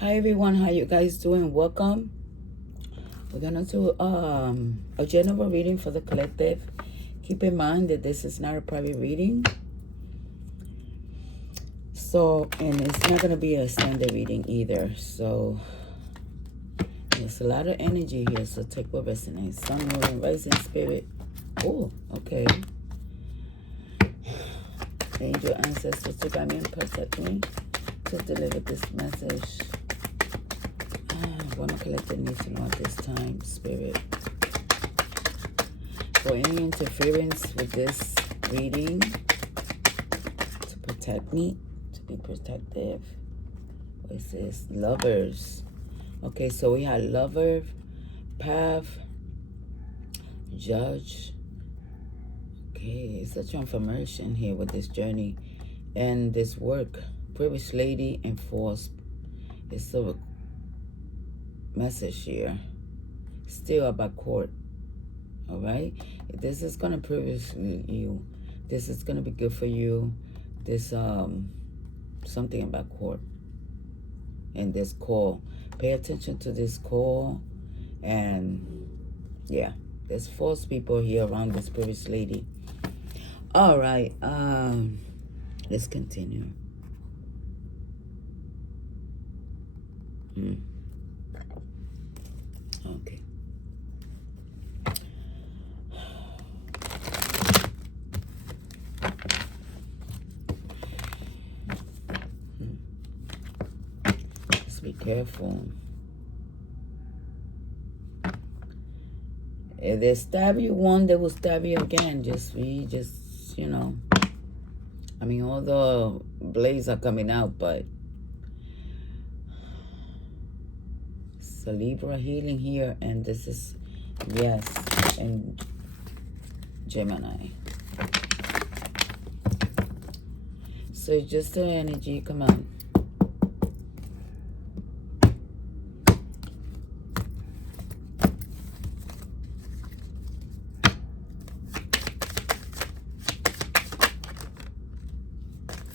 Hi everyone, how you guys doing? Welcome. We're gonna do a general reading for the collective. Keep in mind that this is not a private reading. So, and it's not gonna be a standard reading either. So there's a lot of energy here, so take what resonates. Sun, moon, and rising spirit. Oh, okay. Angel ancestors to guide me and protect me to deliver this message. What my collective needs to know at this time, spirit. For any interference with this reading, to protect me, to be protective. What is this? Lovers. Okay, so we had lover, path, judge. Okay, it's a transformation here with this journey and this work. Privileged lady and force. It's a message here. Still about court. All right, this is gonna privilege you. This is gonna be good for you. This something about court and this call. Pay attention to this call, and yeah, there's false people here around this privileged lady. All right, let's continue. Okay. Just be careful. If they stab you one, they will stab you again. Just you know. I mean, all the blades are coming out, but it's a Libra healing here, and this is, yes, and Gemini. So just the energy, come on.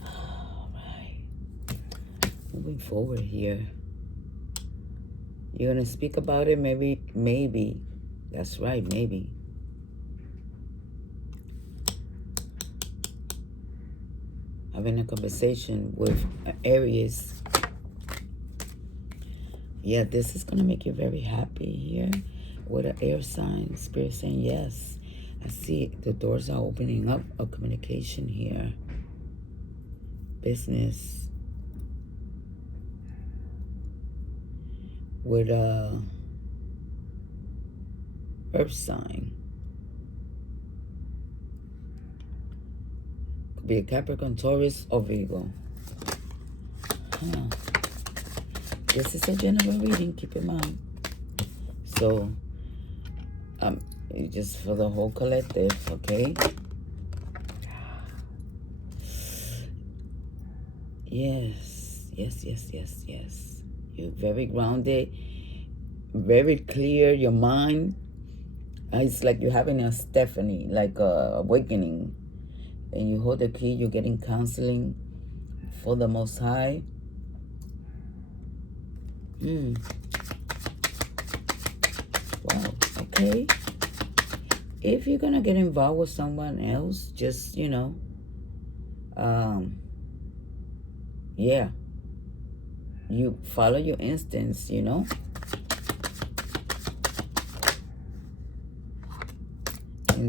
All right. Moving forward here. You're going to speak about it, maybe. That's right, maybe. Having a conversation with Aries. Yeah, this is going to make you very happy here with an air sign. Spirit saying yes. I see the doors are opening up of communication here. Business. With a earth sign. Could be a Capricorn, Taurus, or Virgo. This is a general reading, keep in mind. So, just for the whole collective, okay? Yes. You're very grounded, very clear, your mind. It's like you're having a Stephanie, like a awakening. And you hold the key, you're getting counseling for the Most High. Wow, okay. If you're going to get involved with someone else, just, yeah. You follow your instincts, And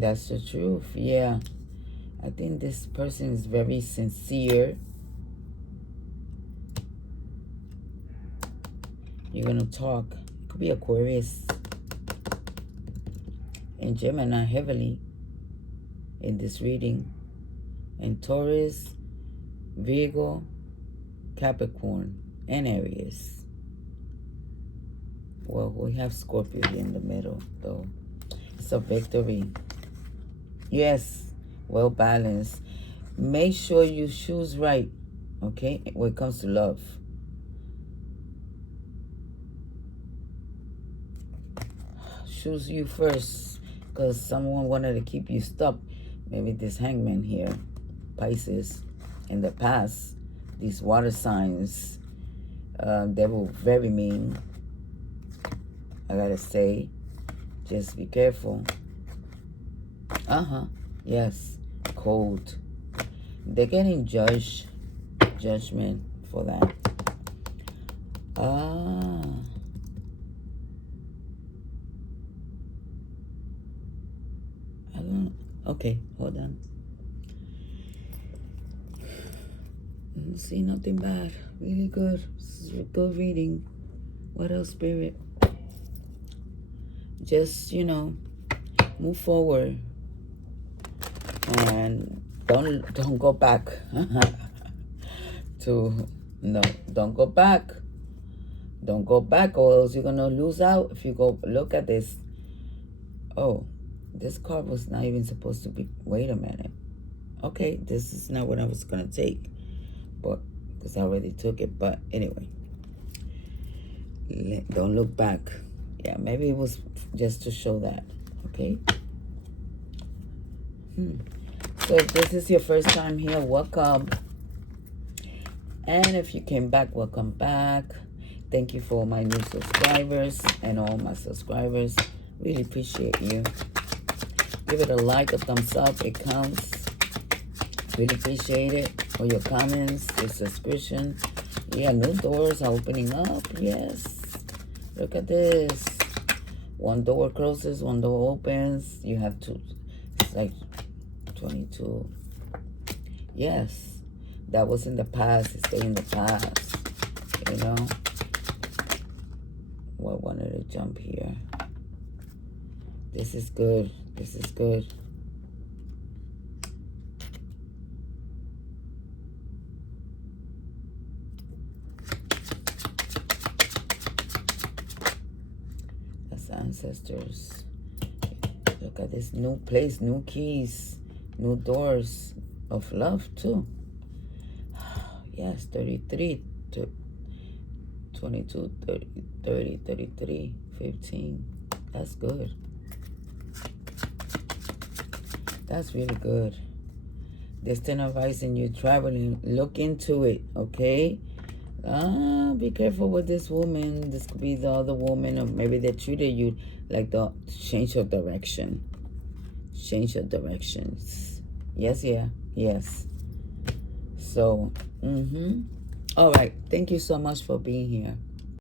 that's the truth, yeah. I think this person is very sincere. You're going to talk. It could be Aquarius and Gemini heavily in this reading. And Taurus, Virgo, Capricorn, and Aries. Well, we have Scorpio here in the middle, though. It's a victory. Yes, well balanced. Make sure you choose right, okay, when it comes to love. Choose you first, because someone wanted to keep you stuck. Maybe this hangman here, Pisces, in the past, these water signs, They were very mean. I gotta say, just be careful. Yes, cold. They're getting judgment for that. I don't. Okay, hold on. I don't see nothing bad. Really good. This is a good reading. What else, Spirit? Just, move forward. And don't go back. Don't go back. Don't go back, or else you're going to lose out. If you go look at this. Oh, this card was not even supposed to be. Wait a minute. Okay, this is not what I was going to take. But because I already took it. But anyway, don't look back. Yeah, maybe it was just to show that. Okay. So if this is your first time here, welcome. And if you came back, welcome back. Thank you for my new subscribers and all my subscribers. Really appreciate you. Give it a like, a thumbs up. It counts. Really appreciate it. All your comments, your subscription. Yeah, new doors are opening up. Yes. Look at this. One door closes, one door opens. You have two. It's like 22. Yes. That was in the past. It stayed in the past. You know. Well, I wanted to jump here. This is good. This is good. That's ancestors. Look at this new place, new keys, new doors of love too. Yes, 33 to 22, 30, 33, 15. That's good. That's really good. Destined advising you traveling. Look into it, okay? Be careful with this woman. This could be the other woman, or maybe they treated you like the change your direction. Change your directions. Yes, yeah, yes. So, all right. Thank you so much for being here.